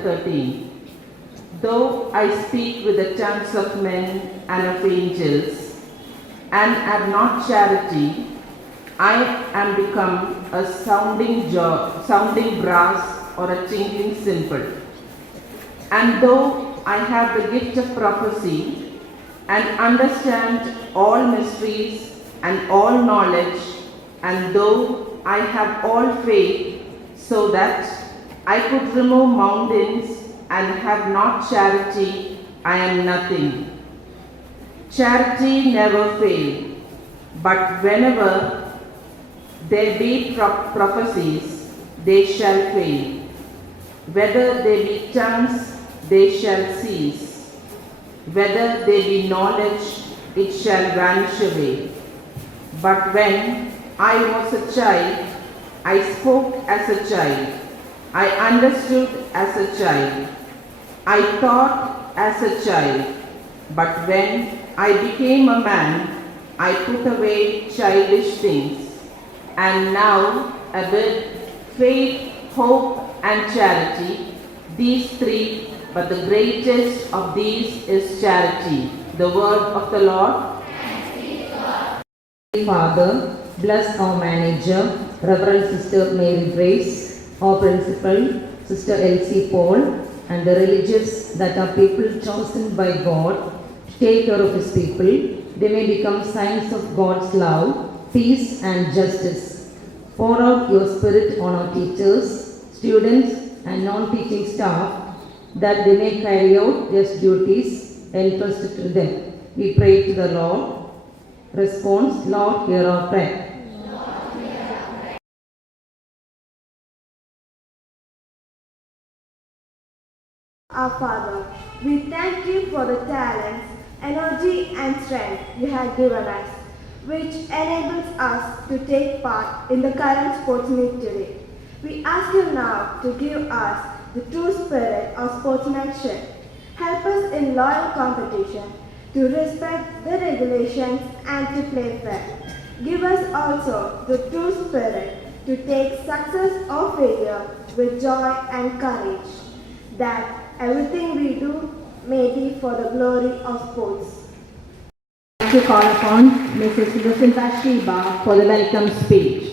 chapter 13. Though I speak with the tongues of men and of angels, and have not charity, I am become a sounding brass or a tinkling cymbal. And though I have the gift of prophecy, and understand all mysteries and all knowledge, and though I have all faith, so that I could remove mountains and have not charity, I am nothing. Charity never fails, but whenever there be prophecies, they shall fail. Whether they be tongues, they shall cease. Whether they be knowledge, it shall vanish away. But when I was a child, I spoke as a child. I understood as a child. I thought as a child. But when I became a man, I put away childish things. And now, abid faith, hope, and charity, these three, but the greatest of these is charity. The word of the Lord. Father, bless our manager, Reverend Sister Mary Grace, our principal, Sister Elsie Paul, and the religious that are people chosen by God to take care of His people. They may become signs of God's love, peace, and justice. Pour out your Spirit on our teachers, students, and non-teaching staff, that they may carry out their duties entrusted to them. We pray to the Lord. Response, Lord, hear our prayer. Our Father, we thank you for the talents, energy and strength you have given us, which enables us to take part in the current sports meet today. We ask you now to give us the true spirit of sportsmanship. Help us in loyal competition, to respect the regulations and to play fair. Give us also the true spirit to take success or failure with joy and courage, that everything we do may be for the glory of sports. I'd like to call upon Mrs. Lucinda Sheba for the welcome speech.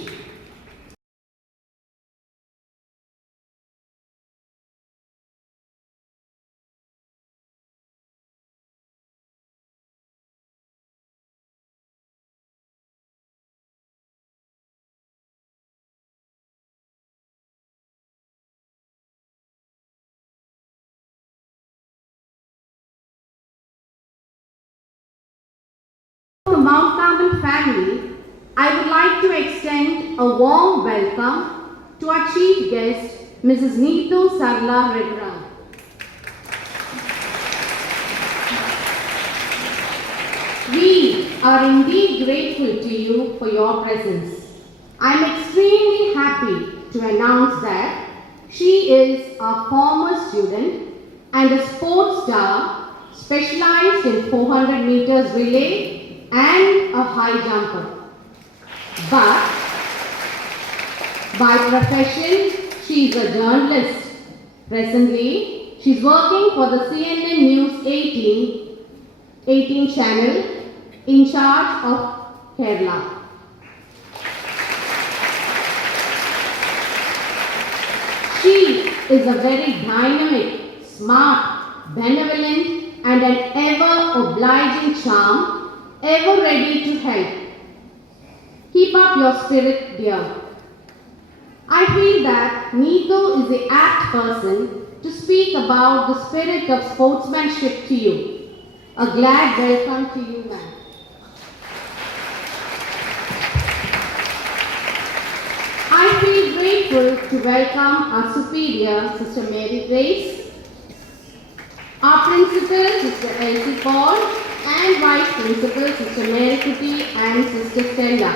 The Mount Carmel family, I would like to extend a warm welcome to our chief guest, Mrs. Neetu Sarla Redra. We are indeed grateful to you for your presence. I am extremely happy to announce that she is a former student and a sports star specialized in 400 meters relay and a high jumper. But by profession, she is a journalist. Presently, she is working for the CNN News 18 channel in charge of Kerala. She is a very dynamic, smart, benevolent, and an ever-obliging charm, ever ready to help. Keep up your spirit, dear. I feel that Neetu is the apt person to speak about the spirit of sportsmanship to you. A glad welcome to you, ma'am. I feel grateful to welcome our superior, Sister Mary Grace, our principal, Sister Elsie Paul, and Vice Principal, Sister Mary Kitty and Sister Stella,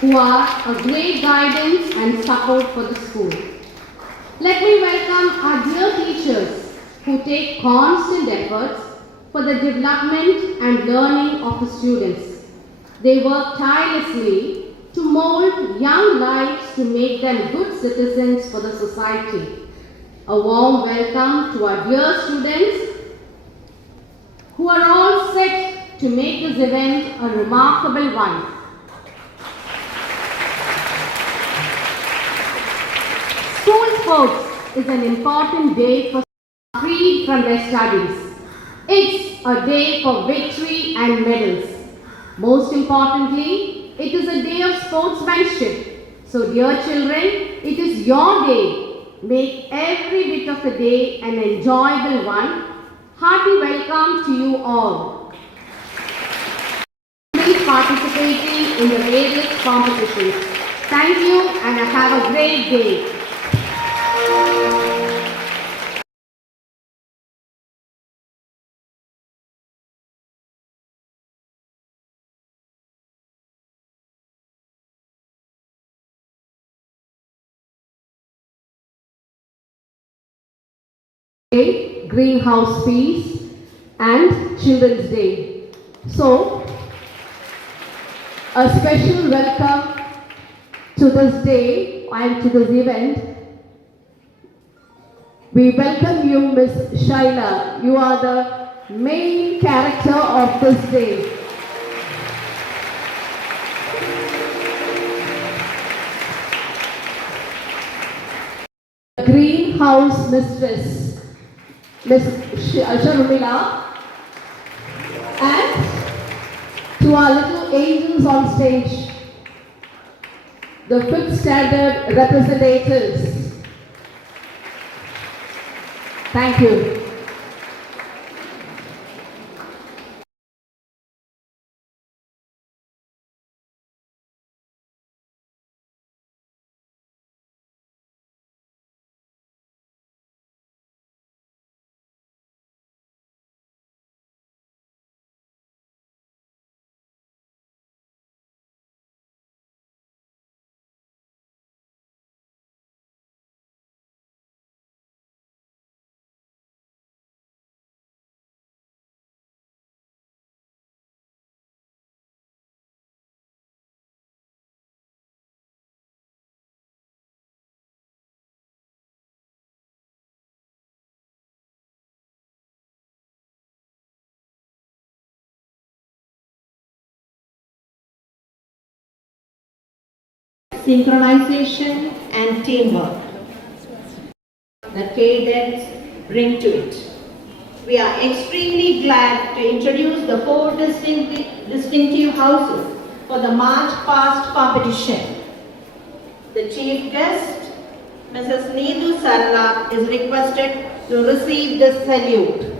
who are a great guidance and support for the school. Let me welcome our dear teachers who take constant efforts for the development and learning of the students. They work tirelessly to mold young lives to make them good citizens for the society. A warm welcome to our dear students who are all set to make this event a remarkable one. School sports is an important day for freed from their studies. It's a day for victory and medals. Most importantly, it is a day of sportsmanship. So dear children, it is your day. Make every bit of the day an enjoyable one. Hearty welcome to you all. Please participating in the various competitions. Thank you and have a great day. Greenhouse Peace and Children's Day. So, a special welcome to this day and to this event. We welcome you, Miss Shaila. You are the main character of this day. Greenhouse Mistress, Miss Sharmila, and to our little angels on stage, the 5th standard representatives. Thank you. Synchronization and teamwork that cadets bring to it. We are extremely glad to introduce the 4 distinctive houses for the March Past competition. The chief guest, Mrs. Needu Sarla, is requested to receive the salute.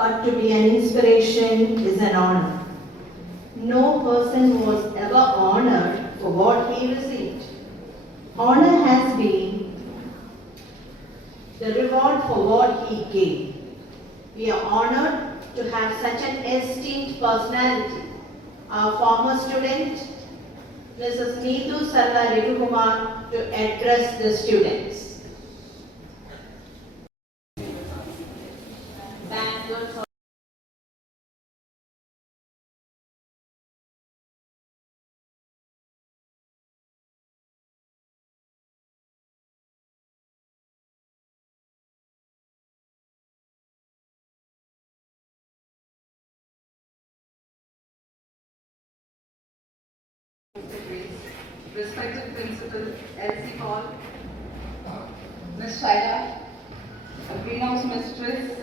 but to be an inspiration is an honor. No person was ever honored for what he received. Honor has been the reward for what he gave. We are honored to have such an esteemed personality. Our former student, Mrs. Neetu Sarva Rikukumar, to address the students. Respected Principal L.C. Paul, Ms. Shaila, Greenhouse Mistress,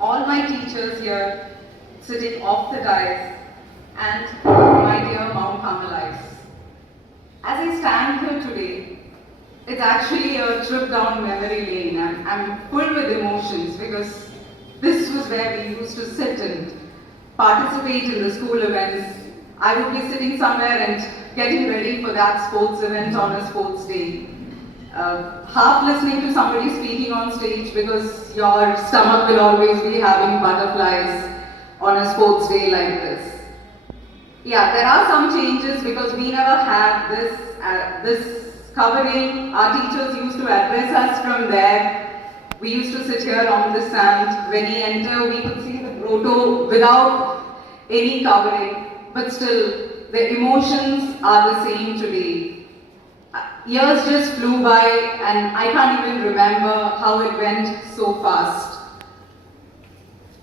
all my teachers here sitting off the dais, and my dear Mount Carmelites. As I stand here today, it's actually a trip down memory lane. I'm full with emotions because this was where we used to sit and participate in the school events. I would be sitting somewhere and getting ready for that sports event on a sports day. Half listening to somebody speaking on stage because your stomach will always be having butterflies on a sports day like this. Yeah, there are some changes because we never had this covering. Our teachers used to address us from there. We used to sit here on the sand. When we enter, we could see the grotto without any covering. But still, the emotions are the same today. Years just flew by and I can't even remember how it went so fast.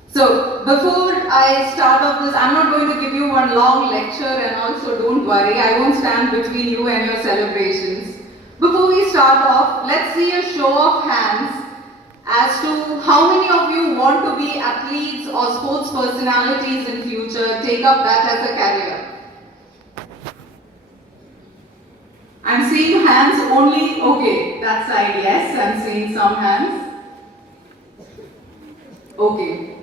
So, before I start off this, I'm not going to give you one long lecture, and also don't worry, I won't stand between you and your celebrations. Before we start off, let's see a show of hands as to how many of you want to be athletes or sports personalities in future, take up that as a career. I'm seeing hands only, okay, that side, yes, I'm seeing some hands. Okay.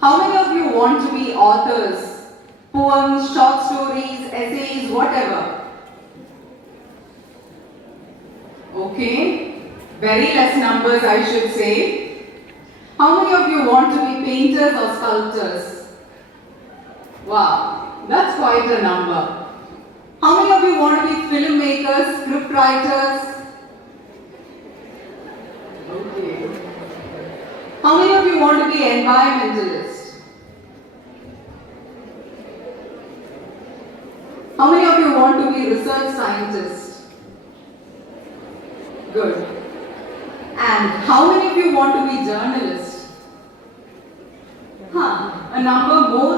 How many of you want to be authors? Poems, short stories, essays, whatever. Okay. Very less numbers, I should say. How many of you want to be painters or sculptors? Wow, that's quite a number. How many of you want to be filmmakers, script writers? Okay. How many of you want to be environmentalists? How many of you want to be research scientists? Good. And how many of you want to be journalists? A number more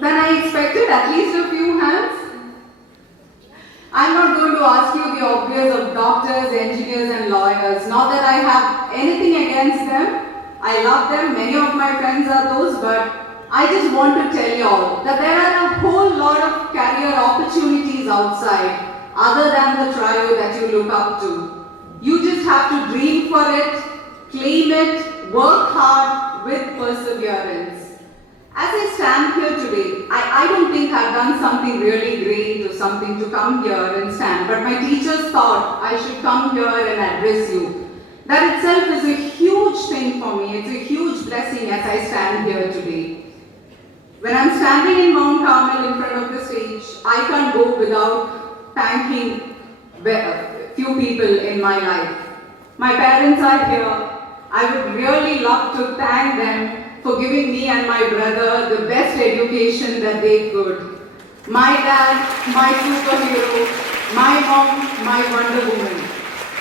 than I expected, at least a few hands. I'm not going to ask you the obvious of doctors, engineers and lawyers. Not that I have anything against them. I love them, many of my friends are those, but I just want to tell you all that there are a whole lot of career opportunities outside other than the trio that you look up to. You just have to dream for it, claim it, work hard with perseverance. As I stand here today, I don't think I've done something really great or something to come here and stand, but my teachers thought I should come here and address you. That itself is a huge thing for me. It's a huge blessing as I stand here today. When I'm standing in Mount Carmel in front of the stage, I can't go without thanking a few people in my life. My parents are here. I would really love to thank them for giving me and my brother the best education that they could. My dad, my superhero, my mom, my Wonder Woman.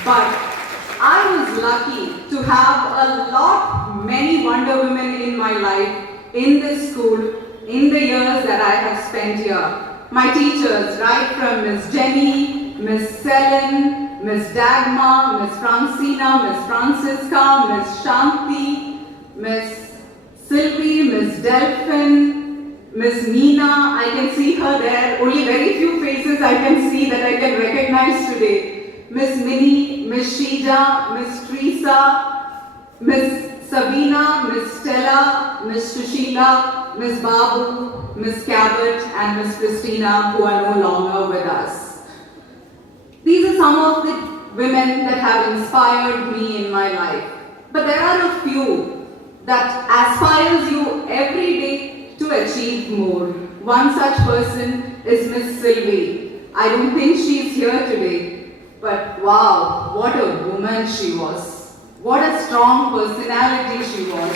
But I was lucky to have many Wonder Women in my life, in this school, in the years that I have spent here. My teachers, right from Miss Jenny, Miss Selen, Miss Dagmar, Miss Francina, Miss Francisca, Miss Shanti, Miss Sylvie, Miss Delphin, Miss Nina, I can see her there. Only very few faces I can see that I can recognize today. Miss Minnie, Miss Sheeda, Miss Teresa, Miss Sabina, Miss Stella, Miss Sushila, Miss Babu, Miss Cabot, and Miss Christina, who are no longer with us. These are some of the women that have inspired me in my life. But there are a few that aspires you every day to achieve more. One such person is Miss Sylvie. I don't think she is here today, but wow, what a woman she was. What a strong personality she was.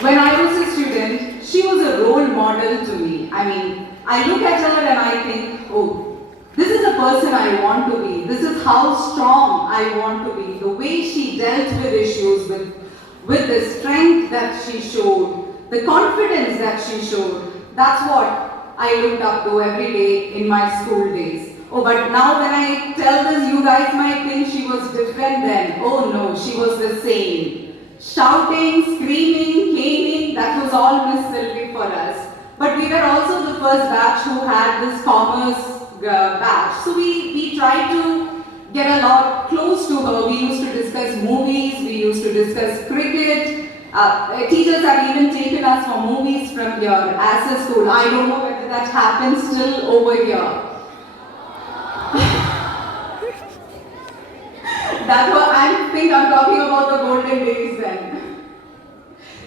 When I was a student, she was a role model to me. I mean, I look at her and I think, oh, this is a person I want to be. This is how strong I want to be. The way she dealt with issues, with the strength that she showed, the confidence that she showed, that's what I looked up to every day in my school days. Oh, but now when I tell this, you guys might think she was different then. Oh no, she was the same. Shouting, screaming, caning, that was all Miss Sylvie for us. But we were also the first batch who had this commerce batch. So we tried to get a lot close to her. We used to discuss movies, we used to discuss cricket. Teachers have even taken us for movies from here as a school. I don't know whether that happens still over here. That's what I think I'm talking about, the golden days then.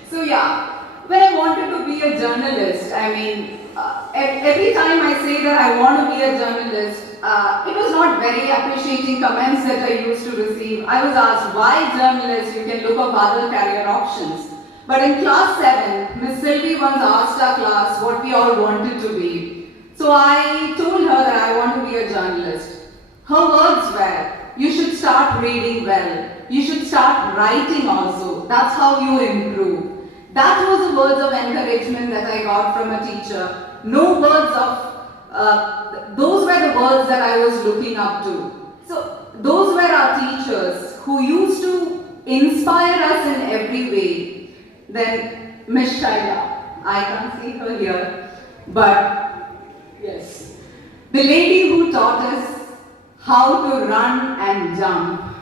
So yeah, when I wanted to be a journalist, I mean, every time I say that I want to be a journalist, it was not very appreciating comments that I used to receive. I was asked, why journalist? You can look up other career options. But in class 7, Miss Sylvie once asked our class what we all wanted to be. So I told her that I want to be a journalist. Her words were, you should start reading well. You should start writing also. That's how you improve. That was the words of encouragement that I got from a teacher. No words of, those were the words that I was looking up to. So those were our teachers who used to inspire us in every way. Then Miss Shaila, I can't see her here, but yes, the lady who taught us how to run and jump.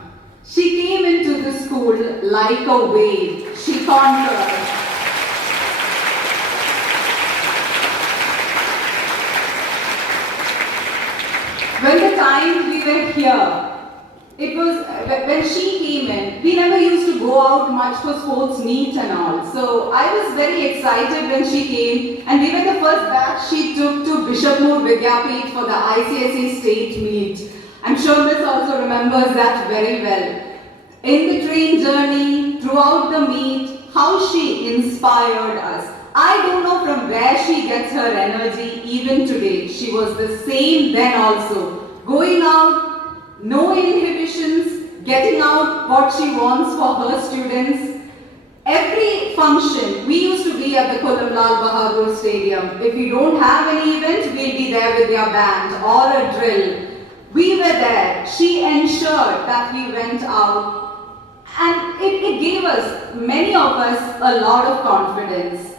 She came into the school like a wave. She conquered. When the time we were here, it was, when she came in, we never used to go out much for sports meet and all. So I was very excited when she came, and we were the first batch she took to Bishopmoor Vidyapith for the ICSE state meet. I'm sure Miss also remembers that very well. In the train journey, throughout the meet, how she inspired us. I don't know from where she gets her energy even today. She was the same then also. Going out, no inhibitions, getting out what she wants for her students. Every function, we used to be at the Kolam Lal Bahadur Stadium. If we don't have any event, we'll be there with their band or a drill. We were there. She ensured that we went out, and it gave us, many of us, a lot of confidence.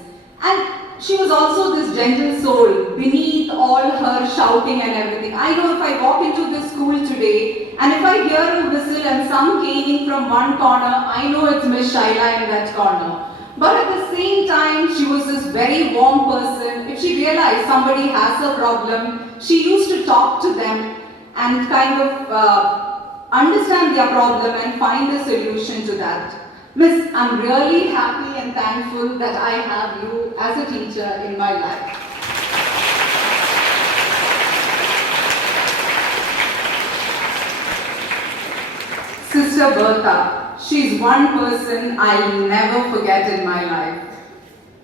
And she was also this gentle soul beneath all her shouting and everything. I know if I walk into this school today, and if I hear a whistle and some caning from one corner, I know it's Miss Shaila in that corner. But at the same time, she was this very warm person. If she realized somebody has a problem, she used to talk to them and kind of understand their problem and find a solution to that. Miss, I'm really happy and thankful that I have you as a teacher in my life. Sister Bertha, she's one person I'll never forget in my life.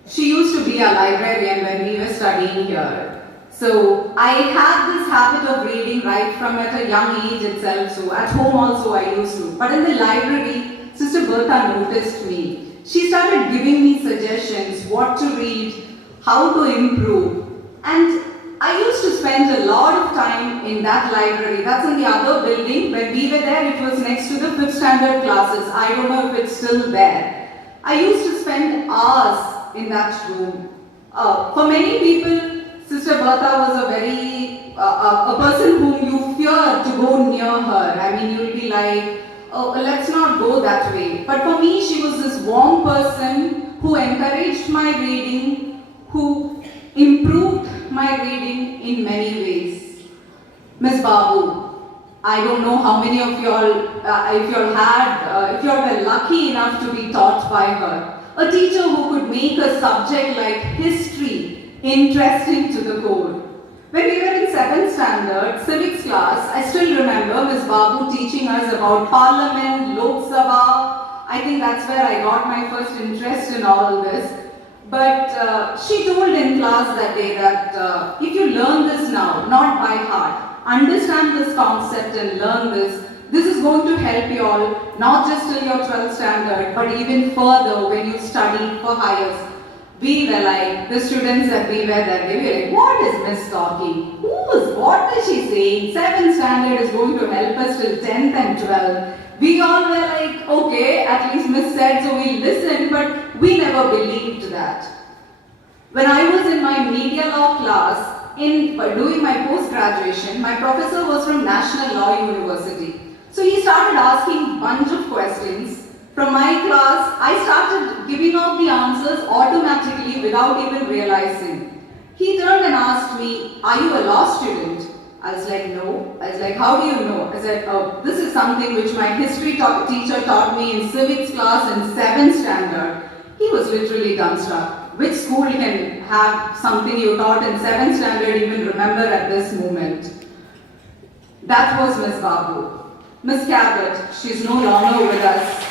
She used to be a librarian when we were studying here. So I had this habit of reading right from at a young age itself, so at home also I used to. But in the library, Sister Bertha noticed me. She started giving me suggestions, what to read, how to improve. And I used to spend a lot of time in that library. That's in the other building. When we were there, it was next to the 5th standard classes. I don't know if it's still there. I used to spend hours in that room. For many people, Sister Bertha was a person whom you fear fear to go near her. I mean, you'll be like, oh, let's not go that way. But for me, she was this warm person who encouraged my reading, who improved my reading in many ways. Miss Babu, I don't know how many of y'all, if y'all were lucky enough to be taught by her. A teacher who could make a subject like history interesting to the core. When we were in 7th standard, civics class, I still remember Miss Babu teaching us about Parliament, Lok Sabha. I think that's where I got my first interest in all this. But she told in class that day that if you learn this now, not by heart, understand this concept and learn this, this is going to help you all, not just till your 12th standard, but even further when you study for higher. We were like, the students that we were there, they were like, what is Miss talking? What is she saying? 7th standard is going to help us till 10th and 12th. We all were like, okay, at least Miss said, so we listened, but we never believed that. When I was in my media law class, doing my post-graduation, my professor was from National Law University. So he started asking a bunch of questions. From my class, I started giving out the answers automatically without even realizing. He turned and asked me, are you a law student? I was like, no. I was like, how do you know? I said, oh, this is something which my history teacher taught me in civics class in 7th standard. He was literally dumbstruck. Which school can have something you taught in 7th standard even remember at this moment? That was Miss Babu. Miss Cabot, she's no longer with us.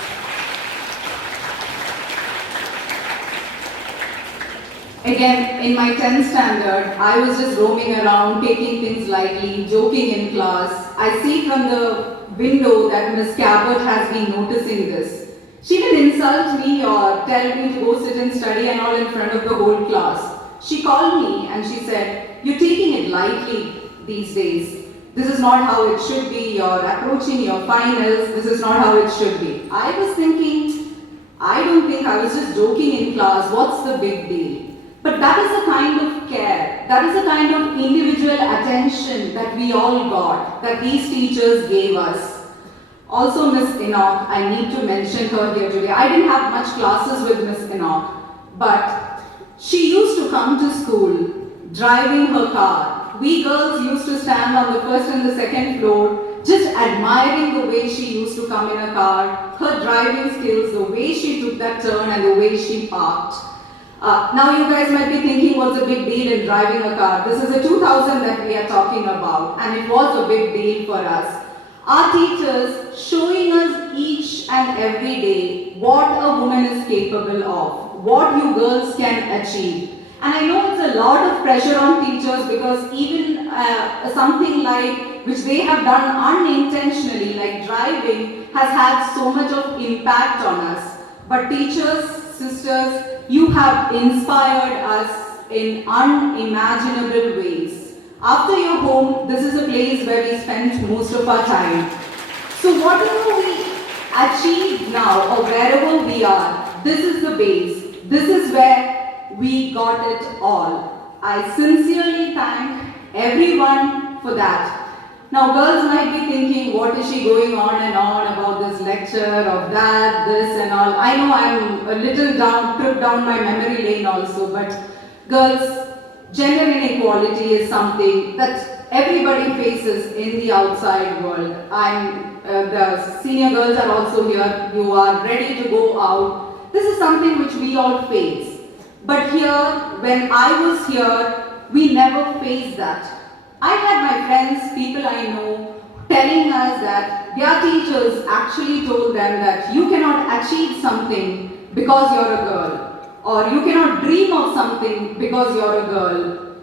Again, in my 10th standard, I was just roaming around, taking things lightly, joking in class. I see from the window that Miss Cabot has been noticing this. She didn't insult me or tell me to go sit and study and all in front of the whole class. She called me and she said, you're taking it lightly these days. This is not how it should be. You're approaching your finals. This is not how it should be. I was thinking, I don't think I was just joking in class. What's the big deal? But that is a kind of care, that is a kind of individual attention that we all got, that these teachers gave us. Also Miss Enoch, I need to mention her here today. I didn't have much classes with Miss Enoch, but she used to come to school driving her car. We girls used to stand on the first and the second floor, just admiring the way she used to come in a car, her driving skills, the way she took that turn and the way she parked. Now you guys might be thinking, what's the big deal in driving a car? This is a 2000 that we are talking about, and it was a big deal for us. Our teachers showing us each and every day what a woman is capable of, what you girls can achieve. And I know it's a lot of pressure on teachers because even something like which they have done unintentionally, like driving, has had so much of impact on us. But teachers, sisters, you have inspired us in unimaginable ways. After your home, this is a place where we spend most of our time. So whatever we achieve now or wherever we are, this is the base. This is where we got it all. I sincerely thank everyone for that. Now girls might be thinking, what is she going on and on about this lecture, of that, this and all. I know I'm a little tripped down my memory lane also, but girls, gender inequality is something that everybody faces in the outside world. The senior girls are also here, you are ready to go out. This is something which we all face. But here, when I was here, we never faced that. I had my friends, people I know, telling us that their teachers actually told them that you cannot achieve something because you're a girl, or you cannot dream of something because you're a girl.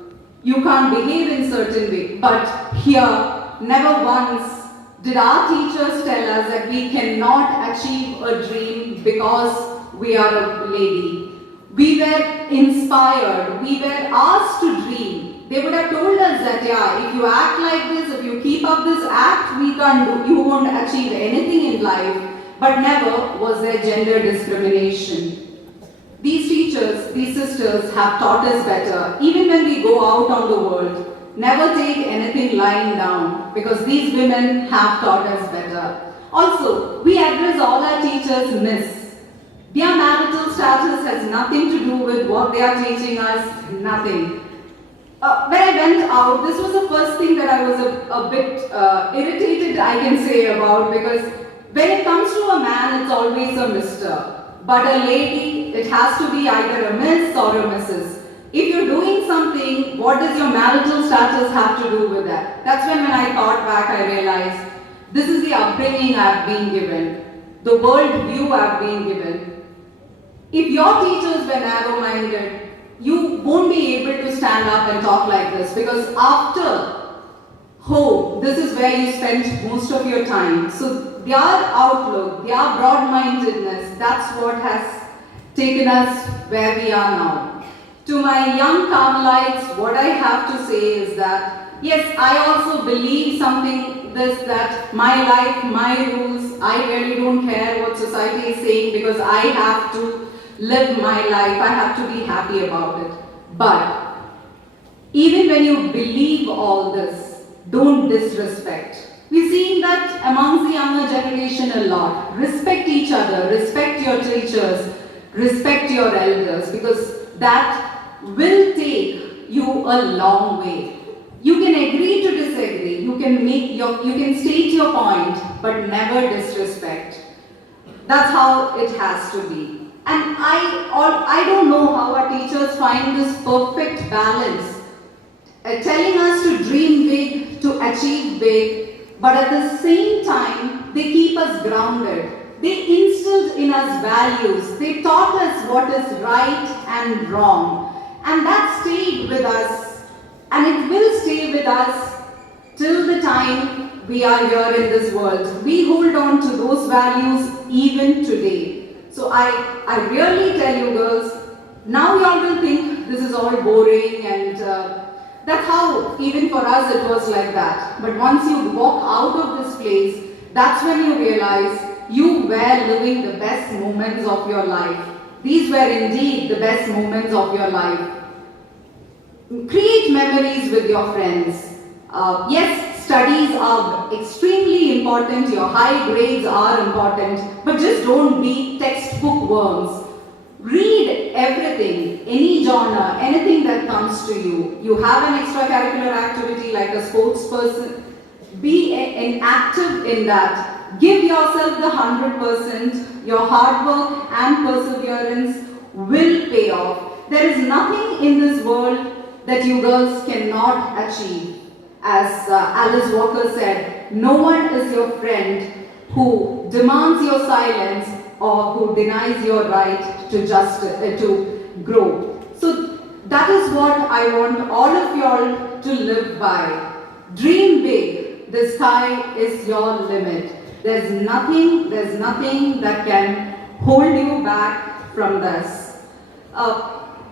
You can't behave in certain way. But here, never once did our teachers tell us that we cannot achieve a dream because we are a lady. We were inspired, we were asked to dream. They would have told us that, yeah, if you act like this, if you keep up this act, you won't achieve anything in life. But never was there gender discrimination. These teachers, these sisters have taught us better. Even when we go out on the world, never take anything lying down, because these women have taught us better. Also, we address all our teachers Miss. Their marital status has nothing to do with what they are teaching us, nothing. When I went out, this was the first thing that I was a bit irritated, I can say, about, because when it comes to a man, it's always a Mr. But a lady, it has to be either a Miss or a Mrs. If you're doing something, what does your marital status have to do with that? That's when I thought back, I realized, this is the upbringing I've been given, the world view I've been given. If your teachers were narrow-minded, you won't be able to stand up and talk like this, because after home, this is where you spend most of your time. So their outlook, their broad-mindedness, that's what has taken us where we are now. To my young Carmelites, what I have to say is that, yes, I also believe that my life, my rules, I really don't care what society is saying, because I have to live my life, I have to be happy about it. But even when you believe all this, don't disrespect. We're seeing that amongst the younger generation a lot. Respect each other, respect your teachers, respect your elders, because that will take you a long way. You can agree to disagree, you can state your point, but never disrespect. That's how it has to be. And I don't know how our teachers find this perfect balance, telling us to dream big, to achieve big, but at the same time, they keep us grounded. They instilled in us values. They taught us what is right and wrong. And that stayed with us, and it will stay with us till the time we are here in this world. We hold on to those values even today. So I really tell you girls, now you all will think this is all boring, and that's how even for us it was like that. But once you walk out of this place, that's when you realize you were living the best moments of your life. These were indeed the best moments of your life. Create memories with your friends. Yes, studies are extremely important, your high grades are important, but just don't be textbook worms. Read everything, any genre, anything that comes to you. You have an extracurricular activity like a sports person, be active in that. Give yourself the 100%, your hard work and perseverance will pay off. There is nothing in this world that you girls cannot achieve. As Alice Walker said, no one is your friend who demands your silence or who denies your right to grow. So that is what I want all of y'all to live by. Dream big. The sky is your limit. There's nothing that can hold you back from this.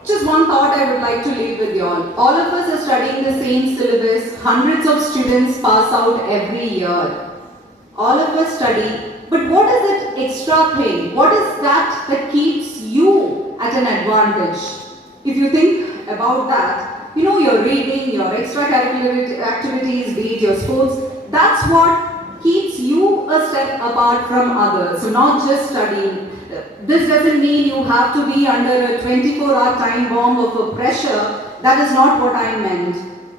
Just one thought I would like to leave with you all. All of us are studying the same syllabus. Hundreds of students pass out every year. All of us study, but what is that extra thing? What is that keeps you at an advantage? If you think about that, you know, your reading, your extracurricular activities, be it your sports, that's what keeps you a step apart from others. So not just studying. This doesn't mean you have to be under a 24-hour time bomb of a pressure. That is not what I meant.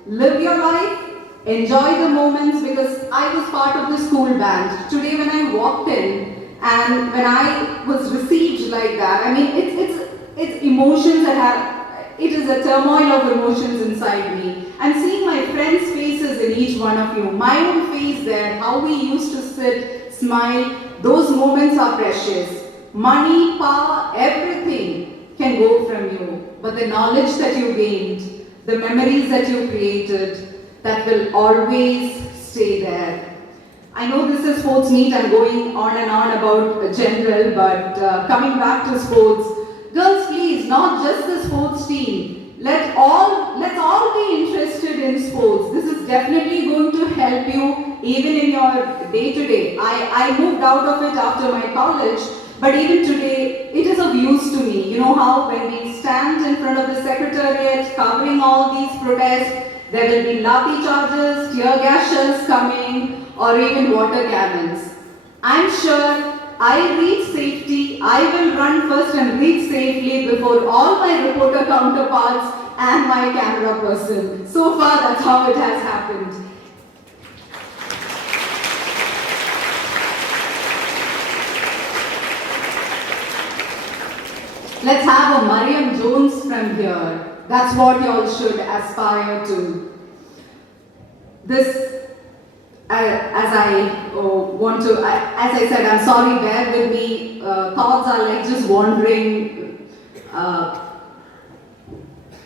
Live your life, enjoy the moments, because I was part of the school band. Today when I walked in and when I was received like that, I mean, it's emotions that have, it is a turmoil of emotions inside me. I'm seeing my friends' faces in each one of you, my own face there, how we used to sit, smile. Those moments are precious. Money, power, everything can go from you. But the knowledge that you gained, the memories that you created, that will always stay there. I know this is sports meet, I'm going on and on about general, but coming back to sports, girls please, not just the sports team, let's all be interested in sports. This is definitely going to help you even in your day-to-day. I moved out of it after my college, but even today, it is of use to me. You know how when we stand in front of the Secretariat covering all these protests, There will be lathi charges, tear gas shells coming, or even water cannons. I'm sure I reach safety, I will run first and reach safely before all my reporter counterparts and my camera person. So far, that's how it has happened. Let's have a Mariam Jones from here. That's what you all should aspire to. This, as I said, I'm sorry, bear with me. Thoughts are like just wandering.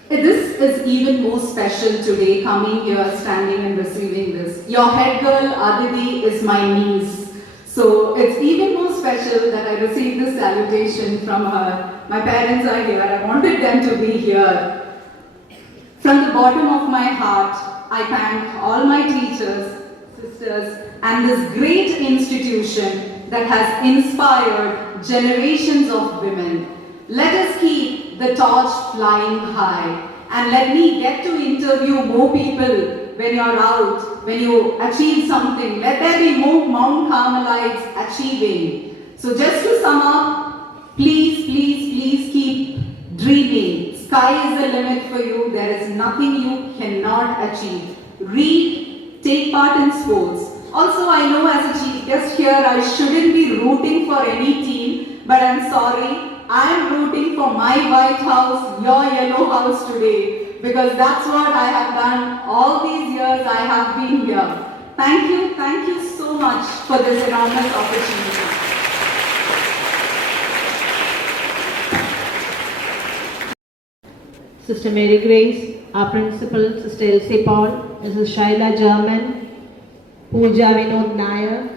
This is even more special today, coming here, standing and receiving this. Your head girl, Aditi, is my niece. So it's even more special that I received this salutation from her. My parents are here. I wanted them to be here. From the bottom of my heart, I thank all my teachers, sisters, and this great institution that has inspired generations of women. Let us keep the torch flying high, and let me get to interview more people when you're out, when you achieve something. Let there be more Mount Carmelites achieving. So just to sum up, please, please, please keep dreaming. Sky is the limit for you. There is nothing you cannot achieve. Read, take part in sports. Also, I know as a chief guest here, I shouldn't be rooting for any team, but I'm sorry. I'm rooting for my White House, your Yellow House today, because that's what I have done all these years I have been here. Thank you so much for this enormous opportunity. Sister Mary Grace, our principal, Sister Elsie Paul, Mrs. Shaila German, Pooja Vinod Nair,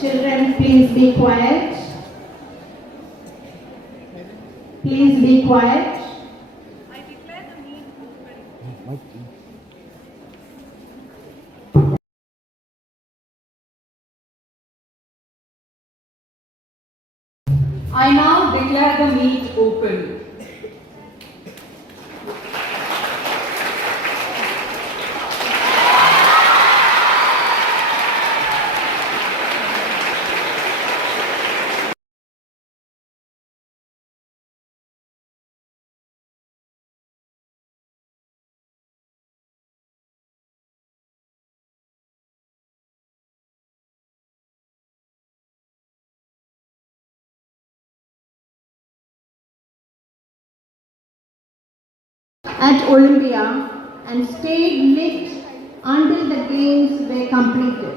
children, please be quiet. Please be quiet. I declare the meeting open. I now declare the meet open. At Olympia and stayed lit until the games were completed.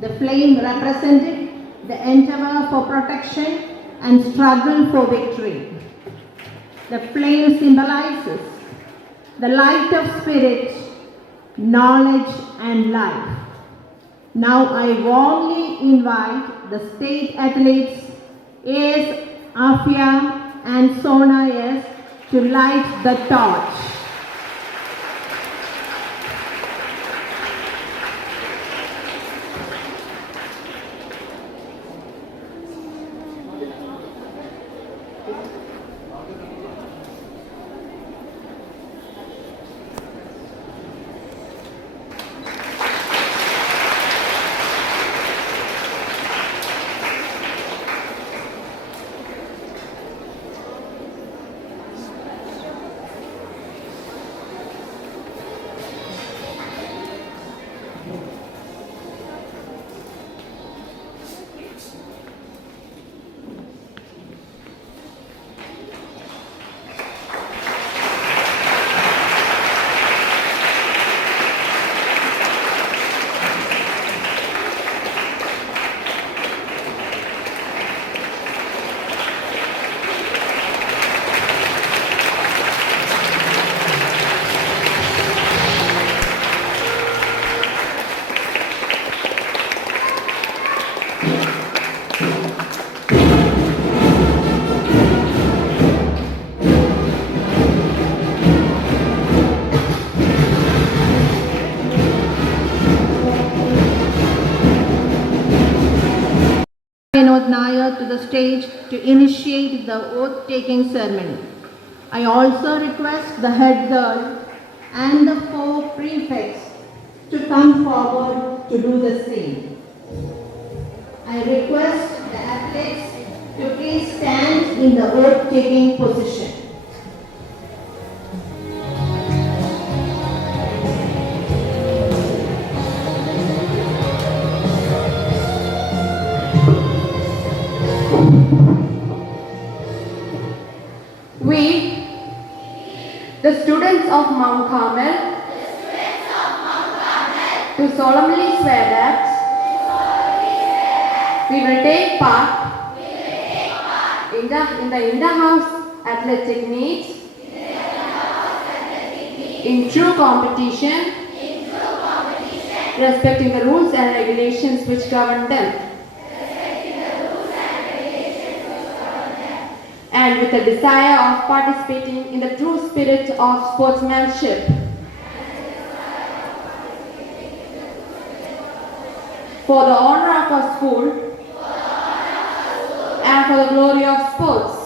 The flame represented the endeavor for protection and struggle for victory. The flame symbolizes the light of spirit, knowledge and life. Now I warmly invite the state athletes AS Afia and Sona S to light the torch. Vinod Nair to the stage to initiate the oath-taking ceremony. I also request the head girl and the 4 prefects to come forward to do the same. I request the athletes to please stand in the oath-taking position. We, the students of Mount Carmel, do solemnly swear that we will take part in the inter-house athletic meets in true competition, respecting the rules and regulations which govern them, and with the desire of participating in the true spirit of sportsmanship. For the honor of our school and for the glory of sports.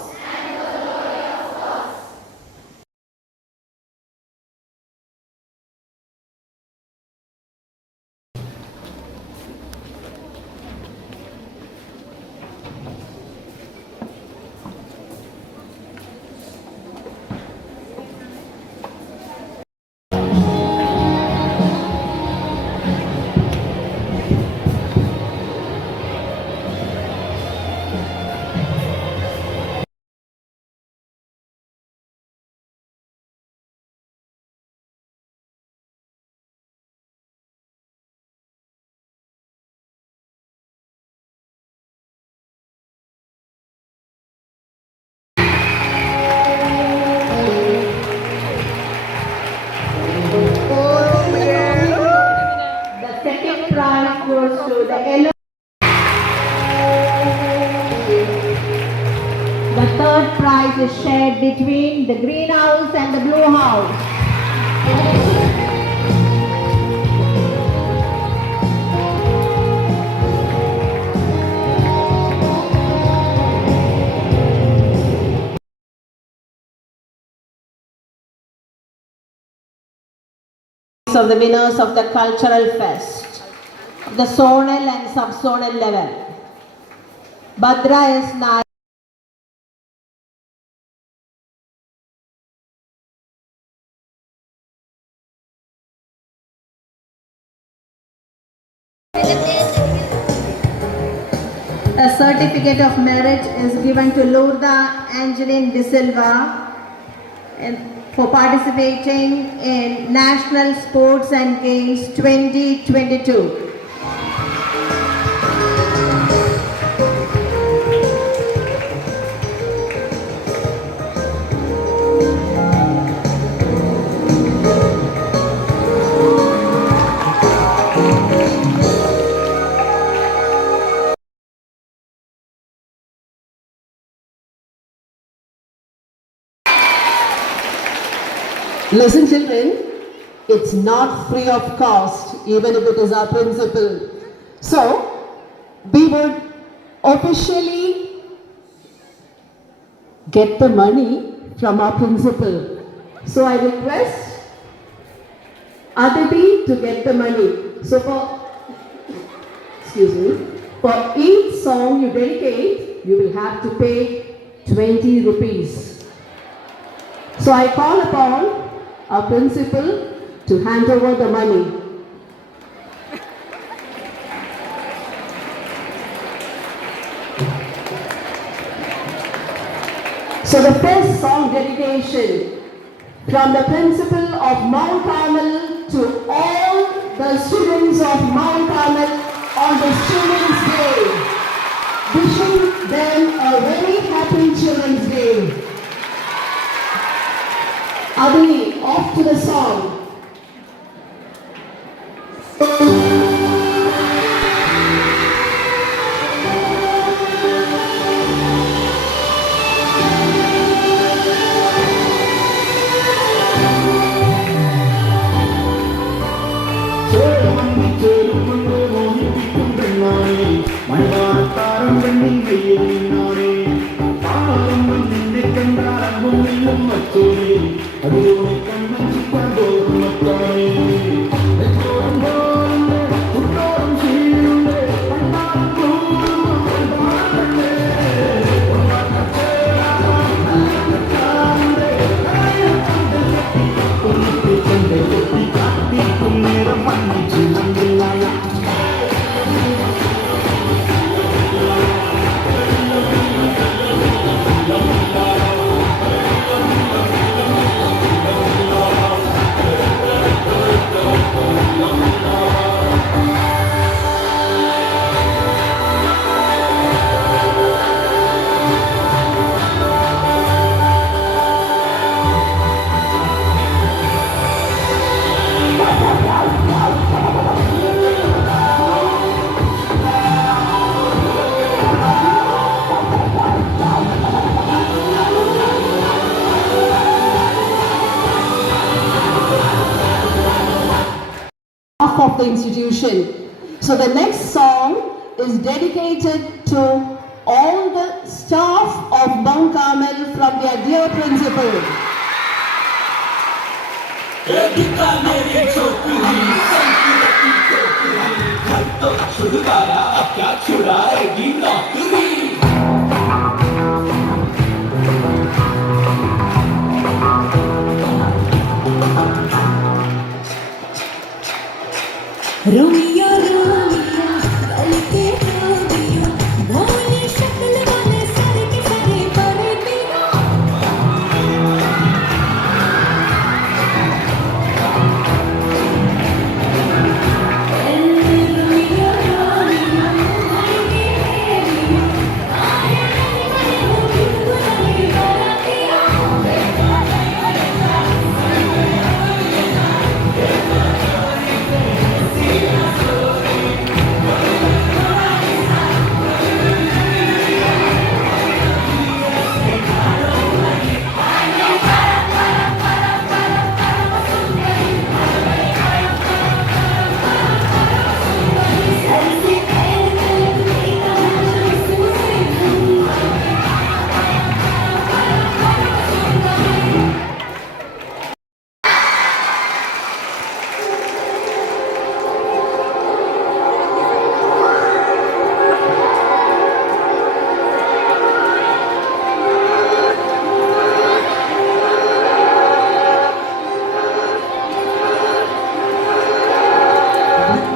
The second prize goes to the yellow. The third prize is shared between the green house and the blue house. Of the winners of the cultural fest, the zonal and sub-zonal level. Bhadra S. Nair. A certificate of merit is given to Lourda Angeline De Silva for participating in National Sports and Games 2022. Listen children, it's not free of cost even if it is our principal. So, we would officially get the money from our principal. So I request Aditi to get the money. So for each song you dedicate, you will have to pay 20 rupees. So I call upon our principal to hand over the money. So the first song dedication from the principal of Mount Carmel to all the students of Mount Carmel on the Children's Day. Wishing them a very happy Children's Day. Aditi, off to the song. மணிவாரத்தாரம் of the institution. So the next song is dedicated to all the staff of Mount Carmel from their dear principal. Romeo Romeo बलके Romeo भोली शक्ल वाले सारे के सारे बड़े पियो Romeo Romeo बलके रोमियो आए बुलबुल बड़ा पियो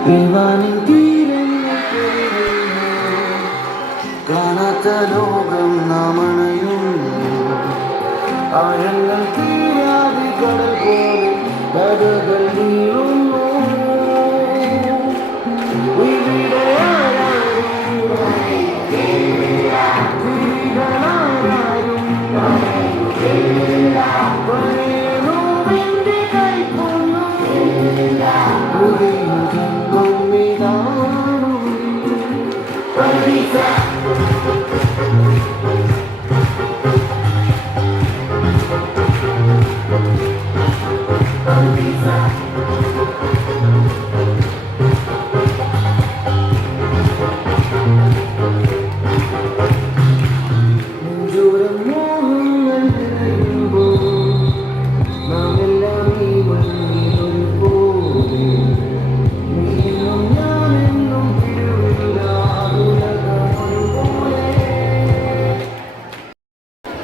ദീവാനിൻ തീരങ്ങൾ കാണാത്ത ലോകം നാമണയുന്നു ആഴങ്ങൾ തീരാതെ കടൽ പോലെ കഥകൾ നീളുന്നു ഇവിടെ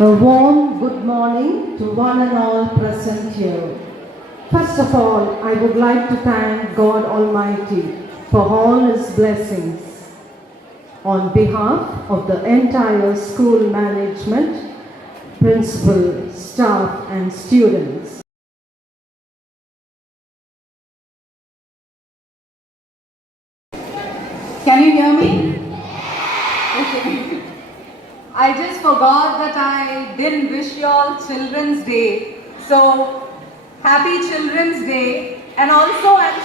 A warm good morning to one and all present here. First of all, I would like to thank God Almighty for all His blessings. On behalf of the entire school management, principal, staff and students, Can you hear me? Okay. I just forgot that I didn't wish you all Children's Day. So, happy Children's Day. And also I'm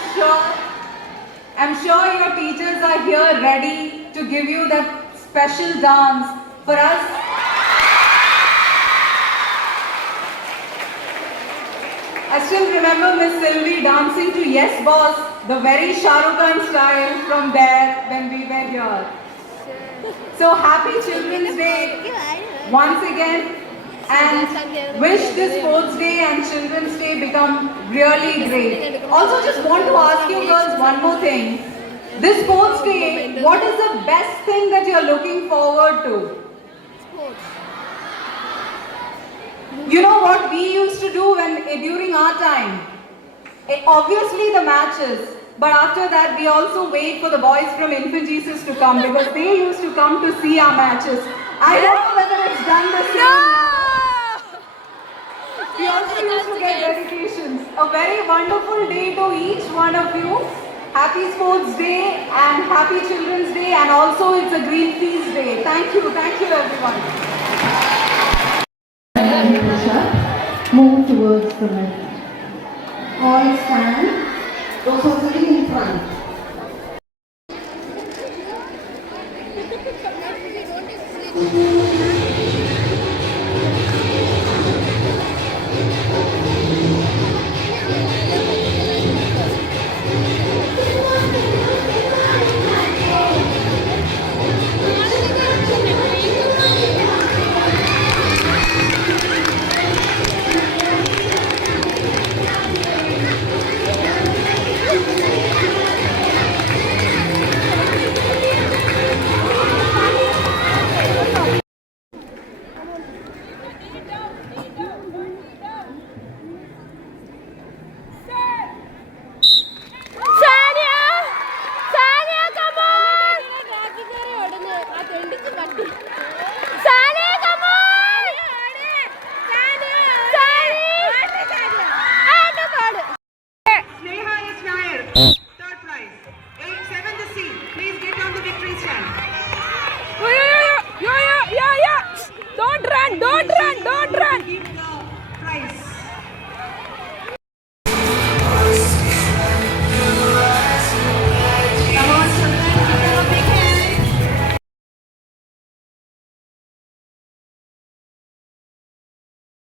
sure your teachers are here ready to give you that special dance for us. I still remember Miss Sylvie dancing to Yes Boss, the very Shah Rukh Khan style from there when we were here. So happy Children's Day once again, and wish this Sports Day and Children's Day become really great. Also just want to ask you girls one more thing. This Sports Day, what is the best thing that you are looking forward to? You know what we used to do during our time? Obviously the matches. But after that, we also wait for the boys from Infant Jesus to come because they used to come to see our matches. I don't know whether it's done the same. We also used to get dedications. A very wonderful day to each one of you. Happy Sports Day and Happy Children's Day, and also it's a Green Peace Day. Thank you everyone. move towards the left. All stand. Those who are sitting in front.